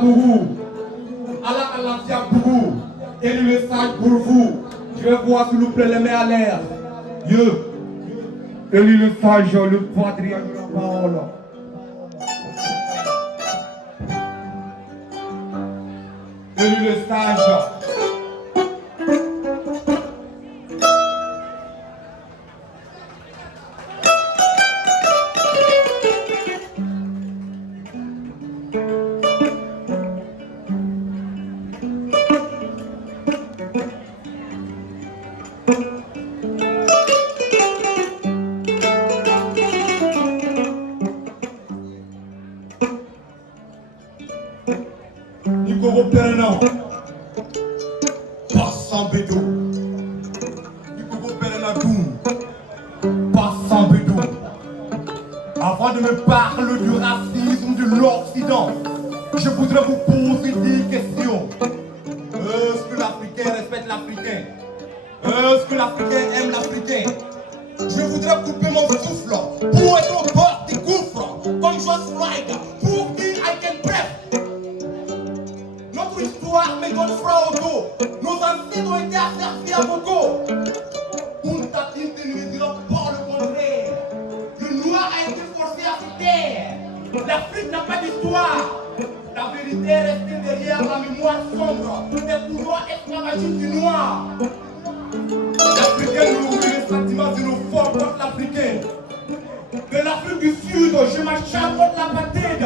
Bourou, Allah Alafia Bourou, élu le sage pour vous. Je vais voir s'il vous plaît les mains à l'air. Yo, élu le sage, le patriarche de la parole. Élu le sage. Nico Pernan, Passant Bédou. Nico Pernan Doum, Passant Bédou. Avant de me parler du racisme de l'Occident, je voudrais vous poser des questions. Est-ce que l'Africain respecte l'Africain? Est-ce que l'Africain aime l'Africain? Je voudrais couper mon souffle pour être au bord des gouffres, comme Josh Wright, pour dire I can breathe. Notre histoire met notre frein au dos. Nos ancêtres ont été asservis à Boko. Une tatine ne dira pas le contraire. Le noir a été forcé à se taire. L'Afrique n'a pas d'histoire. La vérité est restée derrière la mémoire sombre des pouvoirs esclavagistes du noir. L'Africain nourrit les sentiments xénophobes contre l'Africain. De l'Afrique du Sud, je m'acharne contre l'apartheid.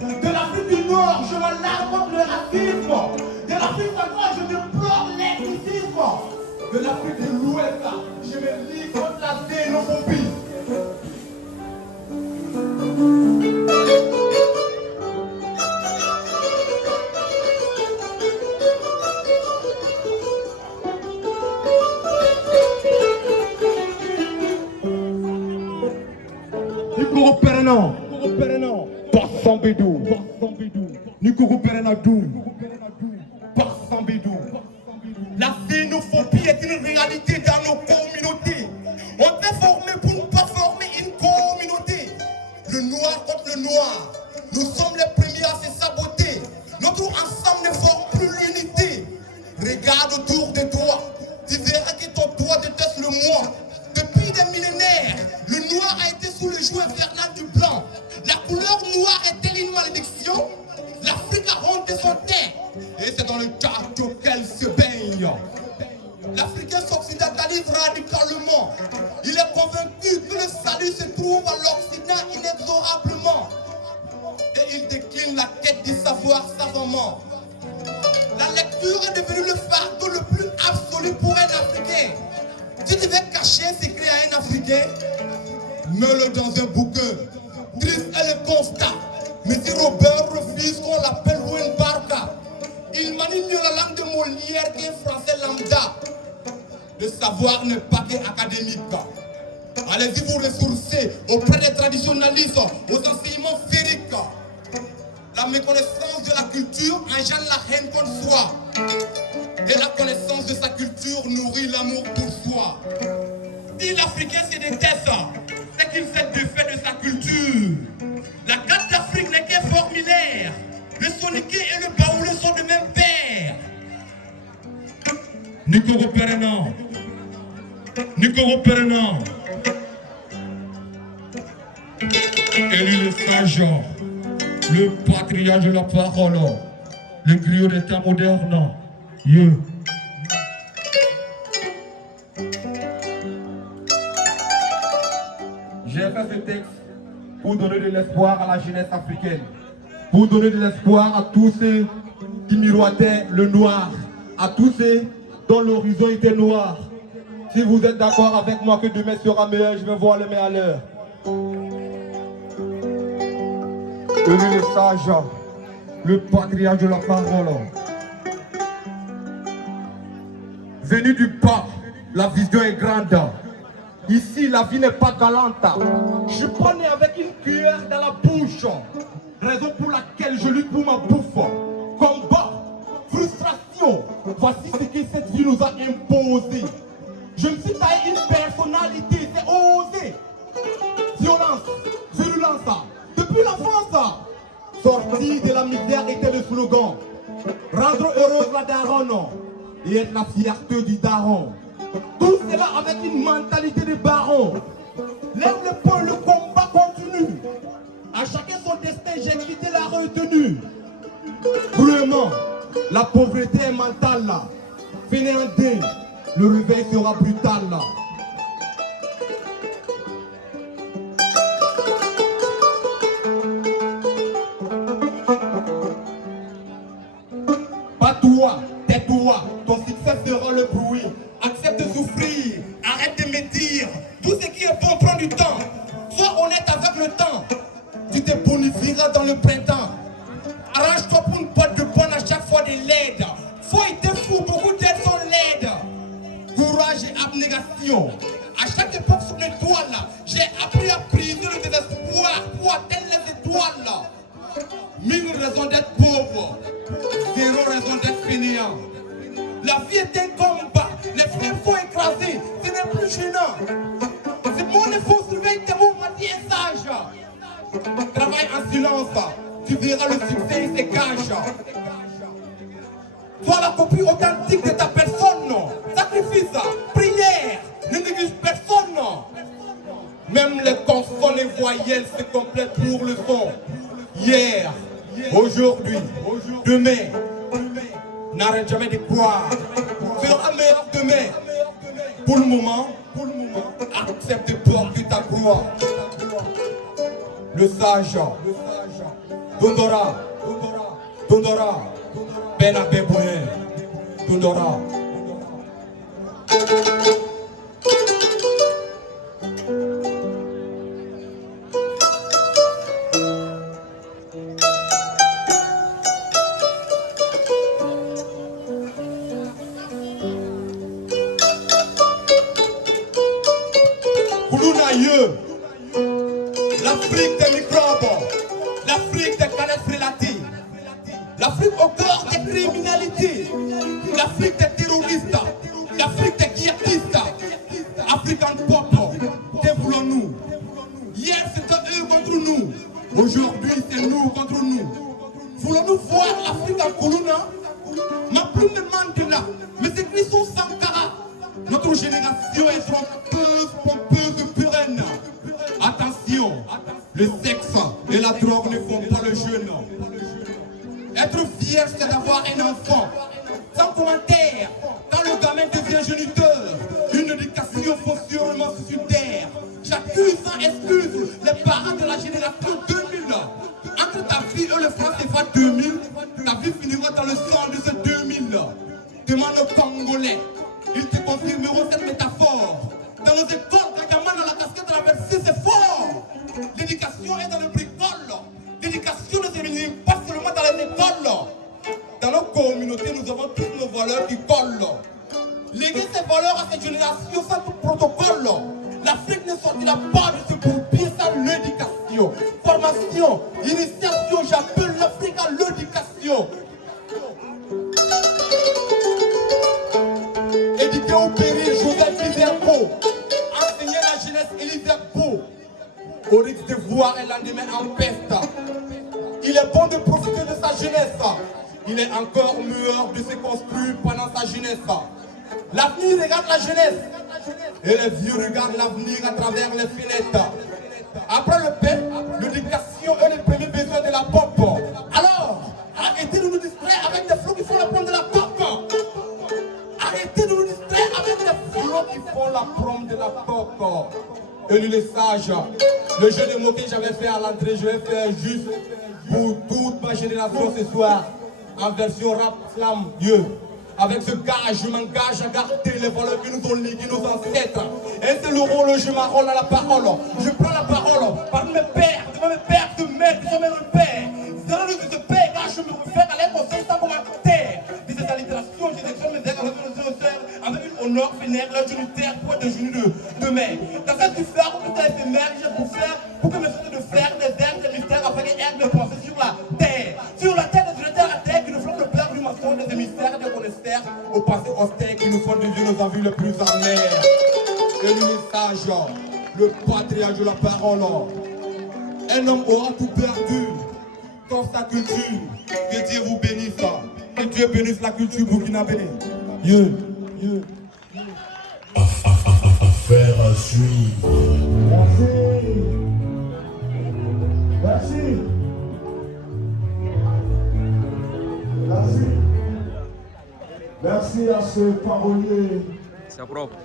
De l'Afrique du Nord, je me largue contre le racisme. De l'Afrique centrale, je déplore l'ethnicisme. De l'Afrique de l'Ouest, je me lie contre la xénophobie. Nico Pernan, Passant Bédou. Nico Pernan Doum, Passant Bédou. La xénophobie est une réalité dans nos communautés. On est formé pour ne pas former une communauté. Le noir contre le noir, nous sommes les premiers à se saboter. Notre ensemble ne forme plus l'unité. Regarde autour de toi, tu verras que ton doigt déteste le moi. Depuis des millénaires, le noir a été sous le joug infernal du blanc. La couleur noire est-elle une malédiction? L'Afrique a honte de son teint, et c'est dans le quartier qu'elle se baigne. L'Africain s'occidentalise radicalement. Il est convaincu que le salut se trouve à l'Occident inexorablement. Et il décline la quête du savoir savamment. La lecture est devenue le fardeau le plus absolu pour un Africain. Si tu veux cacher un secret à un Africain, mets-le dans un bouquin. Triste est le constat. Mais si Robert refuse qu'on l'appelle Wayne Barca, il manie mieux la langue de Molière qu'un français lambda. Le savoir n'est pas qu'académique. Allez-y vous ressourcer auprès des traditionalistes, aux enseignements féeriques. La méconnaissance de la culture engendre la haine contre soi. Et la connaissance de sa culture nourrit l'amour pour soi. Si l'Africain se déteste, c'est qu'il s'est défait de sa culture. La carte d'Afrique n'est qu'un formulaire. Le soniquet et le baoulé sont de même père. Nico Pernan. Élu le sage, le patriarche de la parole, le griot des temps modernes. Yeah. J'ai fait ce texte pour donner de l'espoir à la jeunesse africaine, pour donner de l'espoir à tous ceux qui miroitaient le noir, à tous ceux dont l'horizon était noir. Si vous êtes d'accord avec moi que demain sera meilleur, je vais voir les mains à l'heure. Élu le sage, le patriarche de la parole. Venu du bas, la vision est grande. Ici, la vie n'est pas galante. Je suis pas né avec une cuillère dans la bouche. Raison pour laquelle je lutte pour ma bouffe. Combat, frustration. Voici ce que cette vie nous a imposé. Je me suis taillé une personnalité, c'est osé. Violence, virulence. Depuis l'enfance, Sortie de la misère était le slogan. Rendre heureuse la daronne et être la fierté du daron. Tout cela avec une mentalité de baron. Lève le poing, le combat continue. À chacun son destin, j'ai quitté la retenue. Cruellement, la pauvreté est mentale là. Fainéantée, le réveil sera brutal là. Pas toi, tais-toi, ton succès sera le bruit. Accepte de souffrir, arrête de mentir. Tout ce qui est bon prend du temps. Sois honnête avec le temps. Tu te bonifieras dans le printemps. Arrange-toi pour une boîte de bonne à chaque fois des LED. Faut être fou, beaucoup d'aides sont LED. Courage et abnégation. À chaque époque sur l'étoile, j'ai appris à briser le désespoir pour atteindre les étoiles. 1000 raisons d'être pauvre, 0 raison d'être fainéant. La vie est un combat, les frères sont écrasés, ce n'est plus gênant. C'est mon effort, surveille tes mouvements, dis sage. Travaille en silence, tu verras le succès, il se cache. Sois la copie authentique de ta personne. Sacrifice, prière, ne néglige personne. Même les consonnes et voyelles se complètent pour le son. Hier, aujourd'hui, demain, n'arrête jamais de croire. Sera meilleur demain. Pour le moment, accepte de porter ta croix. Le sage, Dondora, Ben Abéboué, Dondora. L'Afrique des microbes, l'Afrique des canettes frélatées, l'Afrique au cœur des criminalités, l'Afrique des terroristes, l'Afrique des guillardistes, African pop, que voulons-nous? Hier c'était eux contre nous, aujourd'hui c'est nous contre nous. Voulons-nous voir l'Afrique en Koulouna? Ma plume demande là, mes écrits sont Sankara. Notre génération est trompeuse, pompeuse, purenne. Attention, le sexe et la drogue ne font pas le jeune. Être fier, c'est d'avoir un enfant. Sans commentaire, quand le gamin devient géniteur, une éducation foncièrement suicidaire. J'accuse sans excuse les parents de la génération 2000. Entre ta vie et le franc CFA 2000, ta vie finira dans le sang de ce 2000. Demande aux Congolais, ils te confirmeront cette métaphore. Dans nos écoles, quand gamin dans la casquette de la Bercy, c'est fort. L'éducation est dans le bricole. L'éducation ne se minime pas seulement dans les écoles. Dans nos communautés, nous avons toutes nos valeurs qui collent. Léguer ces valeurs à cette génération sans tout protocole. L'Afrique ne sortira pas de ce bourbier sans l'éducation. Formation, initiation, j'appelle l'Afrique à l'éducation. Éduquer au péril, Joseph Lizerbo. Enseigner la jeunesse, Elisabeth. Au risque de voir un lendemain en peste. Il est bon de profiter de sa jeunesse. Il est encore meilleur de se construire pendant sa jeunesse. L'avenir regarde la jeunesse. Et les vieux regardent l'avenir à travers les fenêtres. Après le paix, l'éducation est le premier besoin de la pop. Alors, arrêtez de nous distraire avec des flots qui font la promo de la pop. Arrêtez de nous distraire avec des flots qui font la promo de la pop. Et les sages, le jeu de mots que j'avais fait à l'entrée, je vais faire juste pour toute ma génération ce soir, en version rap slam, Dieu. Avec ce gage, je m'engage à garder les valeurs que nous ont léguées nos ancêtres. Et c'est le rôle, je m'enrôle à la parole. Je prends la parole parmi mes pères, devant mes pères, de mères, qui sont mes pères. C'est dans le de ce père, quand je me réfère à les conseils sans commentaire. De ces allitérations, j'ai des mes ailes avec une honneur vénère, l'heure unitaire, pour être génie de mer. Dans cette histoire, pour tout éphémère, j'ai pour faire, pour que mes sortes de fer, des airs, des mystères, afin qu'elles aient de penser sur la terre. Sur la terre, de la terre, qui nous font le pleur du mensonge, des émissaires, des monastères, aux passés austères qui nous font deviner nos envies les plus amères. Et le message, le patriarche de la parole. Un homme aura tout perdu, dans sa culture. Que Dieu vous bénisse. Que Dieu bénisse la culture burkinabé. Affaire à suivre. Merci. Merci. Merci à ce parolier. C'est propre.